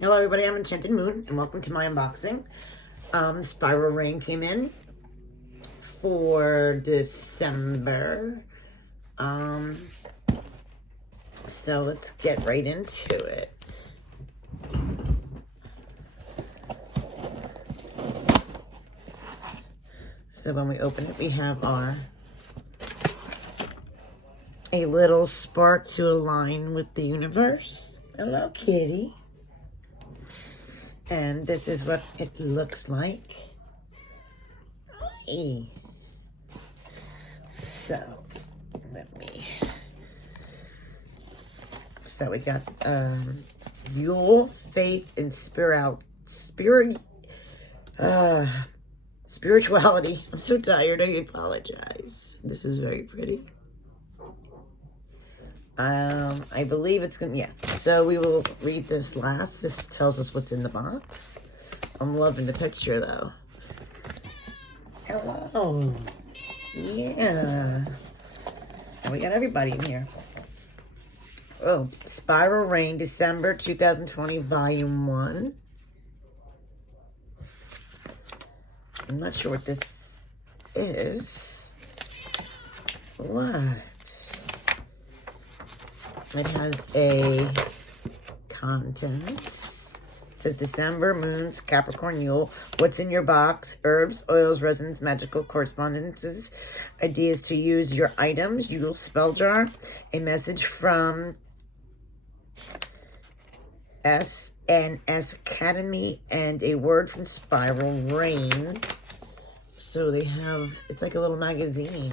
Hello everybody, I'm Enchanted Moon and welcome to my unboxing. Spiral Rain came in for December. So let's get right into it. So when we open it, we have a little spark to align with the universe. Hello, kitty. And this is what it looks like. Hey. So we got Yule, Faith, and spirituality. I'm so tired. I apologize. This is very pretty. I believe it's gonna, yeah. So we will read this last. This tells us what's in the box. I'm loving the picture though. Hello. Yeah. And we got everybody in here. Oh, Spiral Rain, December 2020, Volume 1. I'm not sure what this is. What? It has a contents. It says December, Moons, Capricorn, Yule. What's in your box? Herbs, oils, resins, magical correspondences, ideas to use your items, Yule Spell Jar, a message from SNS Academy, and a word from Spiral Rain. So they have, it's like a little magazine.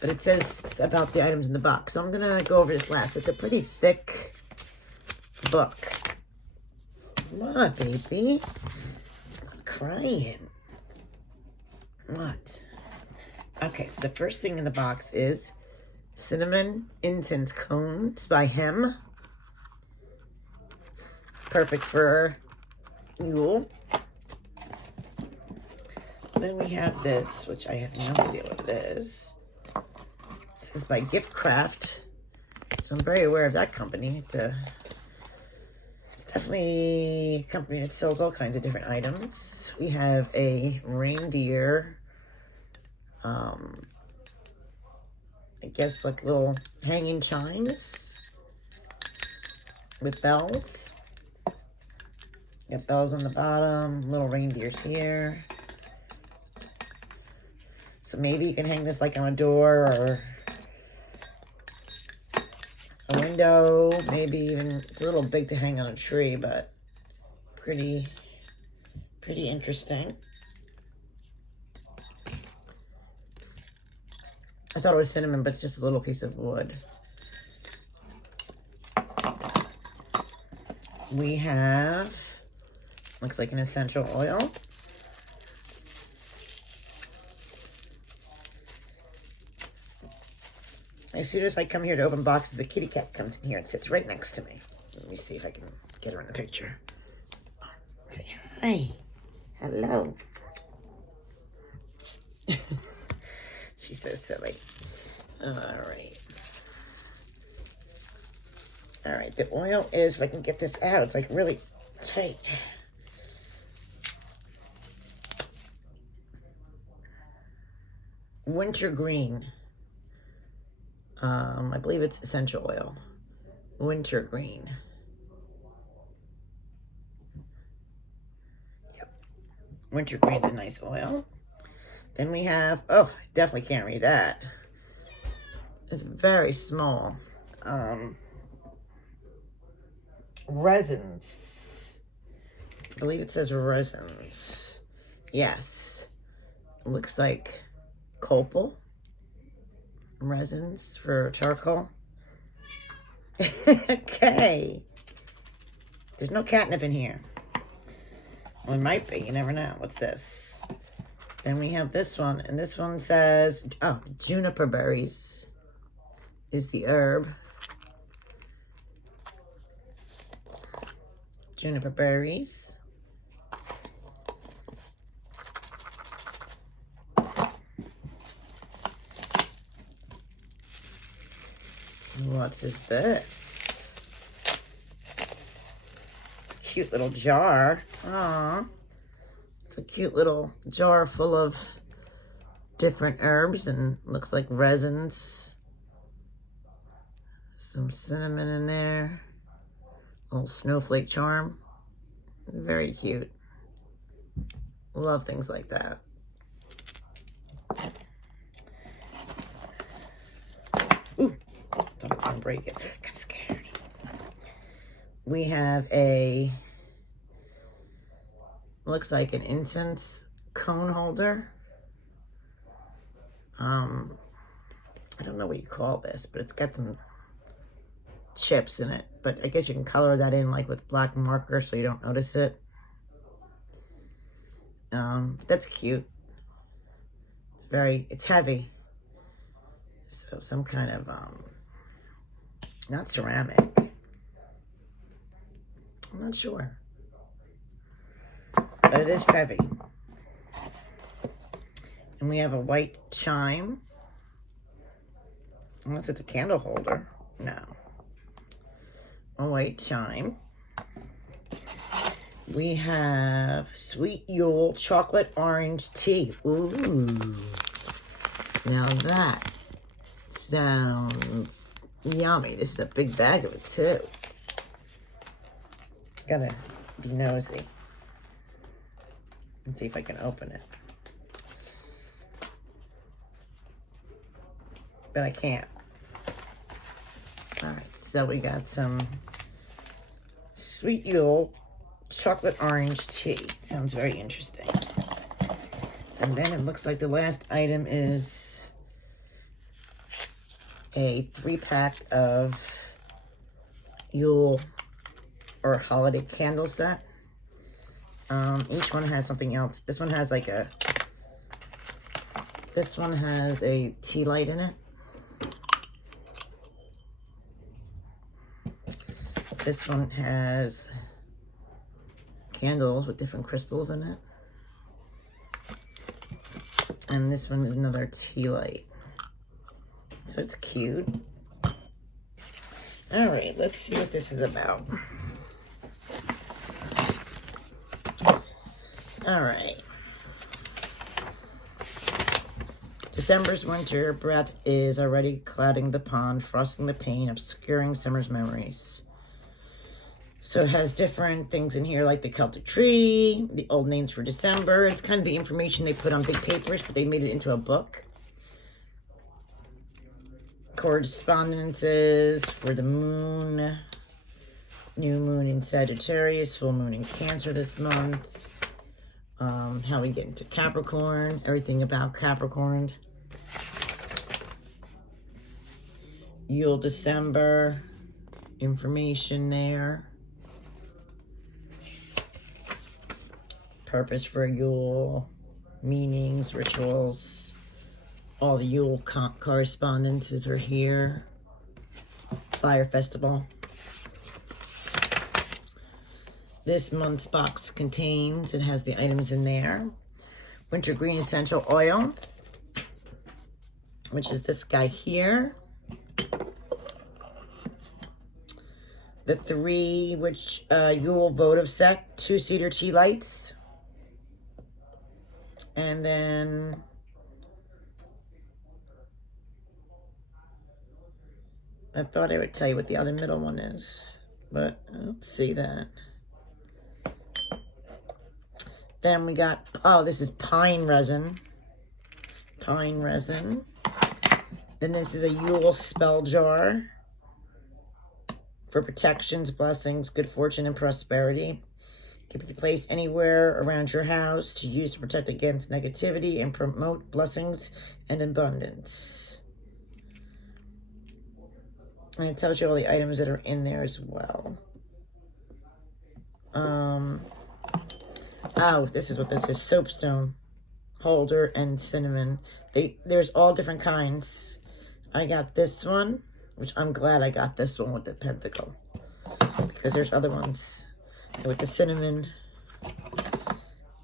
But it says about the items in the box. So I'm going to go over this last. It's a pretty thick book. Come on, baby. It's not crying. What? Okay, so the first thing in the box is cinnamon incense cones by Hem. Perfect for Yule. Then we have this, which I have no idea what it is. This is by Gift Craft. So I'm very aware of that company. It's definitely a company that sells all kinds of different items. We have a reindeer, I guess like little hanging chimes with bells. Got bells on the bottom, little reindeers here. So maybe you can hang this like on a door or a window, maybe even, it's a little big to hang on a tree, but pretty interesting. I thought it was cinnamon, but it's just a little piece of wood. We have, looks like an essential oil. As soon as I come here to open boxes, the kitty cat comes in here and sits right next to me. Let me see if I can get her in the picture. Hi. Hello. She's so silly. All right. All right. The oil is, if I can get this out, it's like really tight. Wintergreen. I believe it's essential oil. Wintergreen. Yep. Wintergreen's a nice oil. Then we have, oh, I definitely can't read that. It's very small. Resins. I believe it says resins. Yes. It looks like copal. Resins for charcoal. Okay. There's no catnip in here. Well, it might be. You never know. What's this? Then we have this one. And this one says, oh, Juniper Berries is the herb. Juniper Berries. What is this? cute little jar. Aww. It's a cute little jar full of different herbs and looks like resins. Some cinnamon in there. A little snowflake charm. Very cute. Love things like that. Ooh, thought I was gonna break it. Got scared. We have a, looks like an incense cone holder. I don't know what you call this, but it's got some chips in it. But I guess you can color that in like with black marker so you don't notice it. That's cute. It's heavy. So some kind of, not ceramic. I'm not sure. But it is heavy. And we have a white chime. Unless it's a candle holder. No. A white chime. We have Sweet Yule Chocolate Orange Tea. Ooh. Now that sounds yummy. This is a big bag of it too. Gotta be nosy. Let's see if I can open it. But I can't. Alright, so we got some Sweet Yule Chocolate Orange Tea. Sounds very interesting. And then it looks like the last item is a 3-pack of Yule or holiday candle set. Each one has something else. This one has like a, this one has a tea light in it. This one has candles with different crystals in it. And this one is another tea light. So it's cute. All right, let's see what this is about. All right. December's winter breath is already clouding the pond, frosting the pane, obscuring summer's memories. So it has different things in here like the Celtic tree, the old names for December. It's kind of the information they put on big papers, but they made it into a book. Correspondences for the moon. New moon in Sagittarius, full moon in Cancer this month. How we get into Capricorn, everything about Capricorn. Yule December, information there. Purpose for Yule, meanings, rituals. All the Yule correspondences are here. Fire Festival. This month's box contains, it has the items in there. Wintergreen Essential Oil, which is this guy here. The 3 Yule votive set, 2 cedar tea lights. And then I thought I would tell you what the other middle one is, but I don't see that. Then we got, oh, this is pine resin. Pine resin. Then this is a Yule Spell Jar for protections, blessings, good fortune, and prosperity. It can be placed anywhere around your house to use to protect against negativity and promote blessings and abundance. And it tells you all the items that are in there as well. Oh, this is what this is. Soapstone holder and cinnamon. There's all different kinds. I got this one, which I'm glad I got this one with the pentacle, because there's other ones with the cinnamon.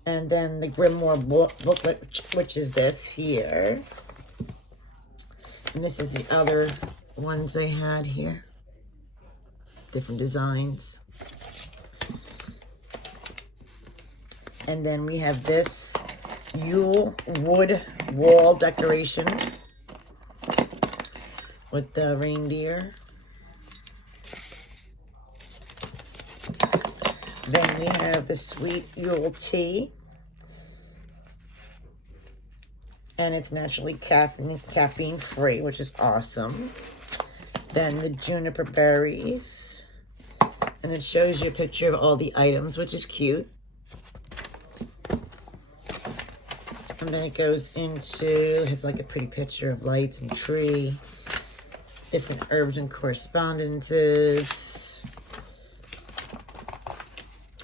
And then the Grimoire booklet, which is this here. And this is the other ones they had here. Different designs. And then we have this Yule wood wall decoration with the reindeer. Then we have the sweet Yule tea. And it's naturally caffeine free, which is awesome. Then the Juniper Berries. And it shows you a picture of all the items, which is cute. And then it goes into, has like a pretty picture of lights and tree, different herbs and correspondences,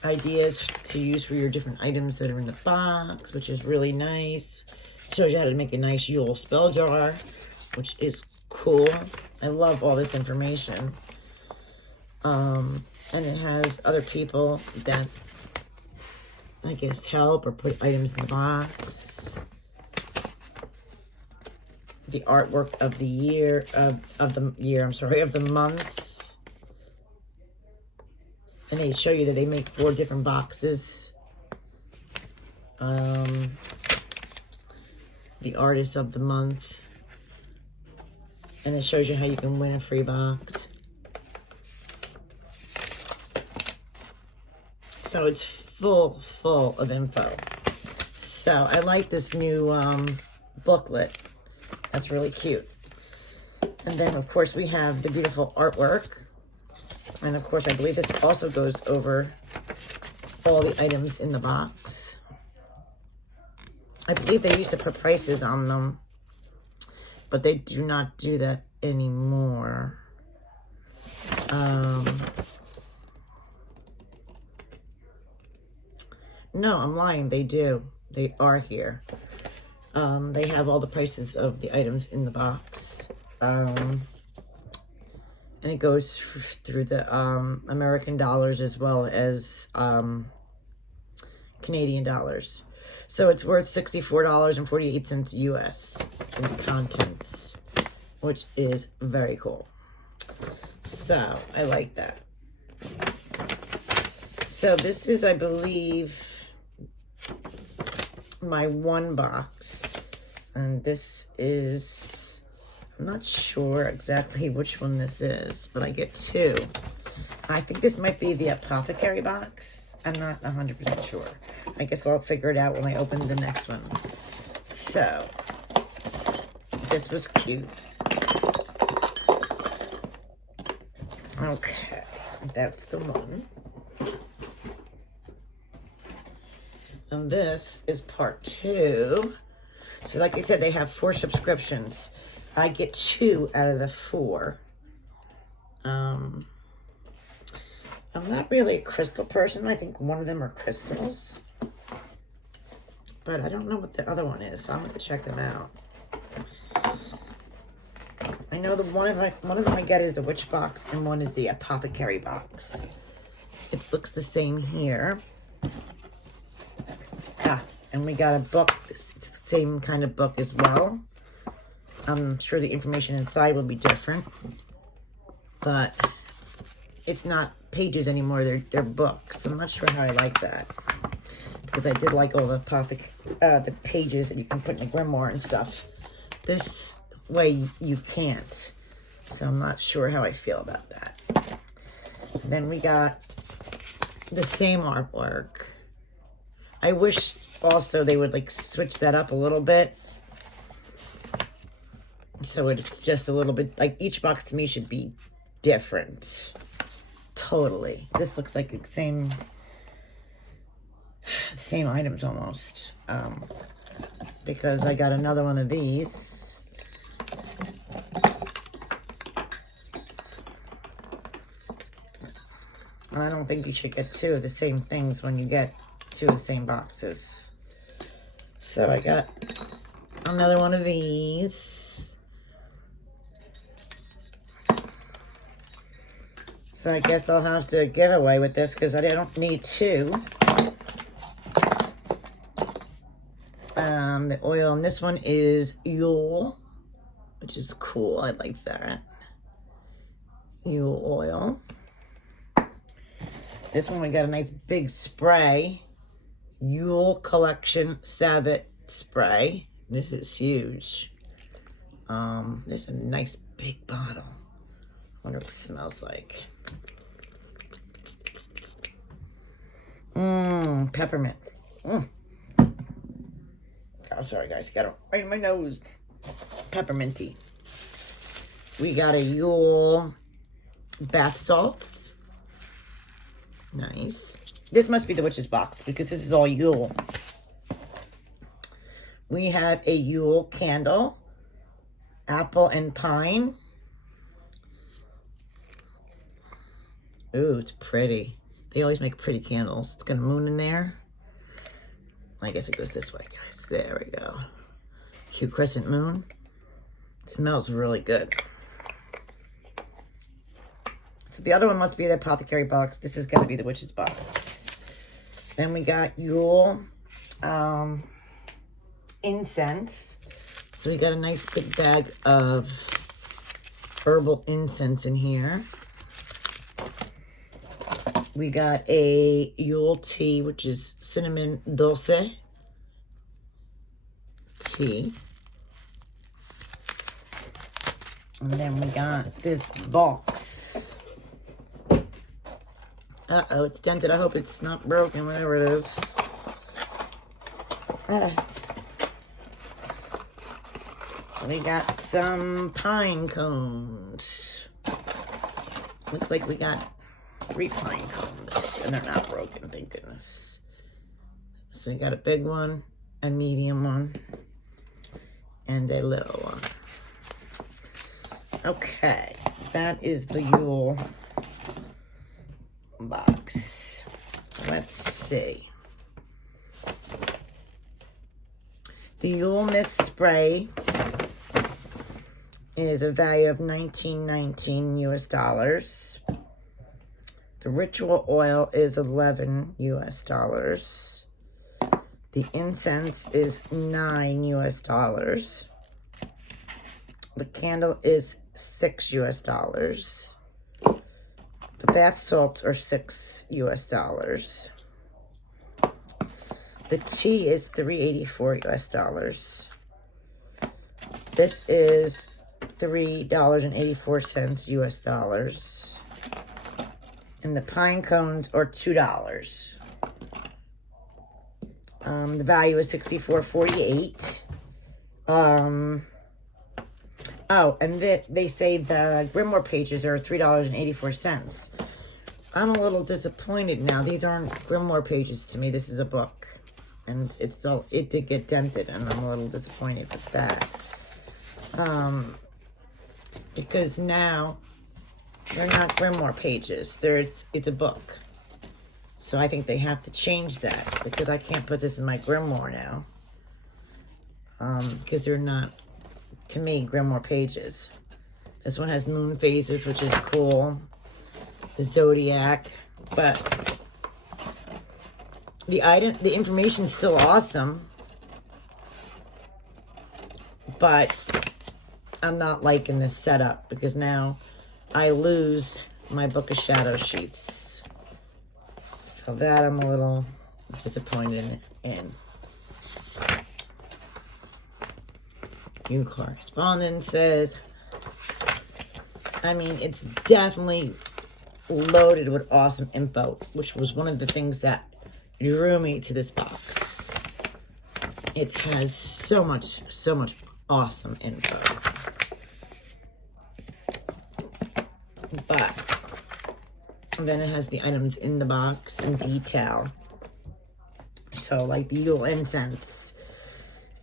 ideas to use for your different items that are in the box, which is really nice. Shows you how to make a nice Yule Spell Jar, which is cool. I love all this information. And it has other people that I guess help or put items in the box. The artwork of the year, of the month. And they show you that they make 4 different boxes. The artist of the month. And it shows you how you can win a free box. So it's full of info. So I like this new booklet. That's really cute. And then of course we have the beautiful artwork. And of course I believe this also goes over all the items in the box. I believe they used to put prices on them, but they do not do that anymore. No, I'm lying. They do. They are here. They have all the prices of the items in the box. And it goes through the American dollars as well as Canadian dollars. So it's worth $64.48 US in the contents, which is very cool. So I like that. So this is, I believe, my 1 box. And this is, I'm not sure exactly which one this is, but I get 2. I think this might be the Apothecary box. I'm not 100% sure. I guess I'll figure it out when I open the next one. So, this was cute. Okay, that's the one. And this is part 2. So like I said, they have 4 subscriptions. I get 2 out of the 4. I'm not really a crystal person. I think one of them are crystals. But I don't know what the other one is, so I'm going to check them out. I know one of them I get is the witch box, and one is the apothecary box. It looks the same here. And we got a book, it's the same kind of book as well. I'm sure the information inside will be different, but it's not pages anymore, they're books. I'm not sure how I like that, because I did like all the the pages that you can put in a grimoire and stuff. This way you can't, so I'm not sure how I feel about that. And then we got the same artwork. I wish also they would like switch that up a little bit, so it's just a little bit like each box to me should be different. Totally. This looks like the same items almost, because I got another one of these. I don't think you should get 2 of the same things when you get 2 of the same boxes. So I got another one of these. So I guess I'll have to give away with this because I don't need 2. The oil on this one is Yule, which is cool. I like that. Yule oil. This one we got a nice big spray. Yule Collection Sabbath Spray. This is huge. This is a nice big bottle. I wonder what it smells like. Peppermint. Oh, sorry guys, got it right in my nose. Pepperminty. We got a Yule bath salts. Nice. This must be the witch's box because this is all Yule. We have a Yule candle, apple and pine. Ooh, it's pretty. They always make pretty candles. It's got a moon in there. I guess it goes this way, guys. There we go. Cute crescent moon. It smells really good. So the other one must be the apothecary box. This is going to be the witch's box. Then we got Yule incense. So we got a nice big bag of herbal incense in here. We got a Yule tea, which is cinnamon dulce tea. And then we got this box. Uh-oh, it's dented. I hope it's not broken, whatever it is. We got some pine cones. Looks like we got 3 pine cones, and they're not broken, thank goodness. So we got a big one, a medium one, and a little one. Okay, that is the Yule box. Let's see. The Yule Mist Spray is a value of $19.19 US. The ritual oil is $11 US. The incense is $9 US. The candle is $6 US. The bath salts are $6 US. The tea is $3.84 US. This is $3.84 US. And the pine cones are $2. The value is $64.48. Oh, and they say the Grimoire pages are $3.84. I'm a little disappointed now. These aren't Grimoire pages to me. This is a book. And it did get dented, and I'm a little disappointed with that. Because now they're not Grimoire pages. It's a book. So I think they have to change that because I can't put this in my Grimoire now. Because they're not, to me, Grimoire pages. This one has moon phases, which is cool. The zodiac, but the information's still awesome. But I'm not liking this setup because now I lose my Book of Shadows sheets. So that I'm a little disappointed in. New correspondences. I mean, it's definitely loaded with awesome info, which was one of the things that drew me to this box. It has so much awesome info. But then it has the items in the box in detail. So like the Yule incense.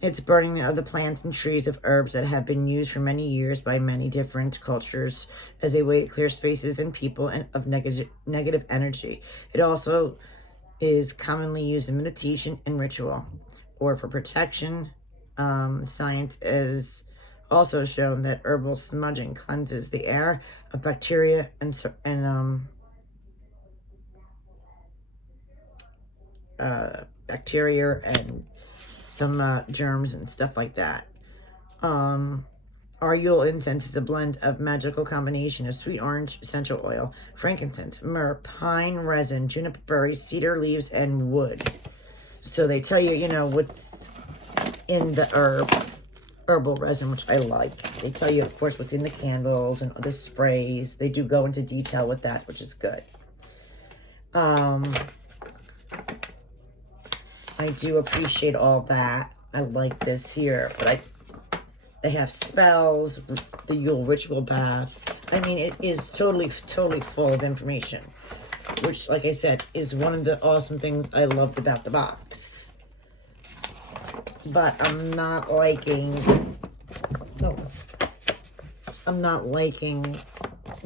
It's burning of the plants and trees of herbs that have been used for many years by many different cultures as a way to clear spaces and people of negative energy. It also is commonly used in meditation and ritual or for protection. Science has also shown that herbal smudging cleanses the air of bacteria and bacteria and some germs and stuff like that. Our Yule incense is a blend of magical combination of sweet orange essential oil, frankincense, myrrh, pine resin, juniper berries, cedar leaves, and wood. So they tell you, you know, what's in the herbal resin, which I like. They tell you, of course, what's in the candles and the sprays. They do go into detail with that, which is good. I do appreciate all that. I like this here, but they have spells, the Yule ritual bath. I mean, it is totally full of information, which, like I said, is one of the awesome things I loved about the box. But I'm not liking,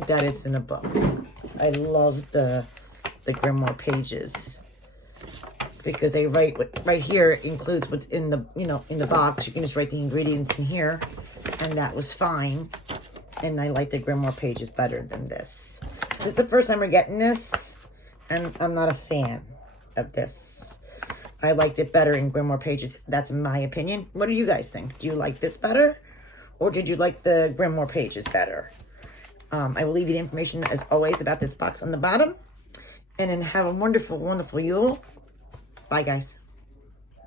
that it's in a book. I love the grimoire pages, because they write right here includes what's in the, you know, in the box. You can just write the ingredients in here, and that was fine. And I like the grimoire pages better than this. So this is the first time we're getting this, and I'm not a fan of this. I liked it better in grimoire pages. That's my opinion. What do you guys think? Do you like this better, or did you like the grimoire pages better? I will leave you the information, as always, about this box on the bottom. And then have a wonderful, wonderful Yule. Bye, guys.